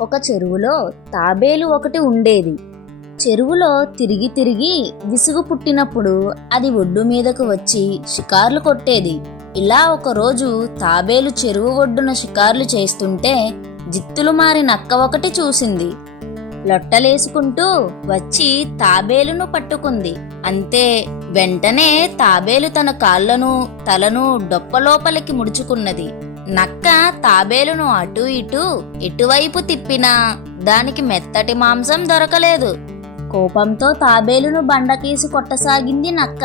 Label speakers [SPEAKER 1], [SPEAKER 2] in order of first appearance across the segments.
[SPEAKER 1] ఒక చెరువులో తాబేలు ఒకటి ఉండేది. చెరువులో తిరిగి తిరిగి విసుగు పుట్టినప్పుడు అది ఒడ్డు మీదకు వచ్చి షికార్లు కొట్టేది. ఇలా ఒకరోజు తాబేలు చెరువు ఒడ్డున షికార్లు చేస్తుంటే జిత్తులు మారి నక్క ఒకటి చూసింది. లొట్టలేసుకుంటూ వచ్చి తాబేలును పట్టుకుంది. అంతే వెంటనే తాబేలు తన కాళ్ళను తలను డొప్పలోపలికి ముడుచుకున్నది. నక్క తాబేలును అటు ఇటు ఇటువైపు తిప్పినా దానికి మెత్తటి మాంసం దొరకలేదు. కోపంతో తాబేలును బండకేసి కొట్టసాగింది నక్క.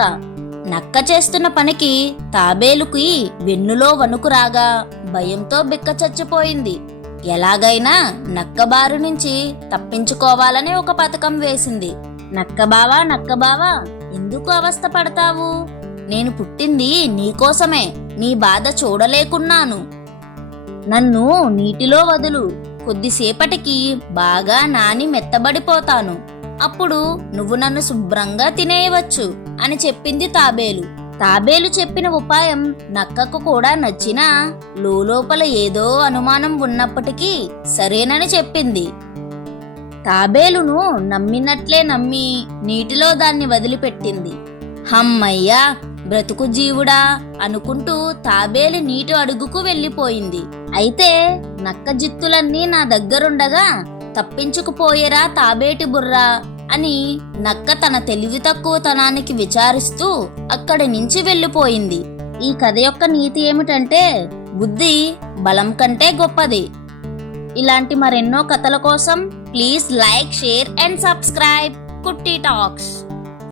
[SPEAKER 1] నక్క చేస్తున్న పనికి తాబేలుకి వెన్నులో వణుకు రాగా భయంతో బిక్క చచ్చిపోయింది. ఎలాగైనా నక్క బారు నుంచి తప్పించుకోవాలని ఒక పథకం వేసింది. నక్క బావా నక్క బావా ఎందుకు అవస్థ పడతావు నేను పుట్టింది నీకోసమే నీ బాధ చూడలేకున్నాను. నన్ను నీటిలో వదులు. కొద్దిసేపటికి బాగా నాని మెత్తబడిపోతాను. అప్పుడు నువ్వు నన్ను శుభ్రంగా తినేయవచ్చు అని చెప్పింది తాబేలు. తాబేలు చెప్పిన ఉపాయం నక్కకు కూడా నచ్చినా లోపల ఏదో అనుమానం ఉన్నప్పటికీ సరేనని చెప్పింది. తాబేలును నమ్మినట్లే నమ్మి నీటిలో దాన్ని వదిలిపెట్టింది. హమ్మయ్యా! బ్రతుకు జీవుడా అనుకుంటూ తాబేలు నీటి అడుగుకు వెళ్ళిపోయింది. అయితే నక్క జిత్తులన్నీ నా దగ్గరుండగా తప్పించుకుపోయేరా తాబేటి బుర్రా అని నక్క తన తెలివి తక్కువతనానికి విచారిస్తూ అక్కడి నుంచి వెళ్ళిపోయింది. ఈ కథ యొక్క నీతి ఏమిటంటే బుద్ధి బలం కంటే గొప్పది. ఇలాంటి మరెన్నో కథల కోసం please like share and subscribe. Kutti talks.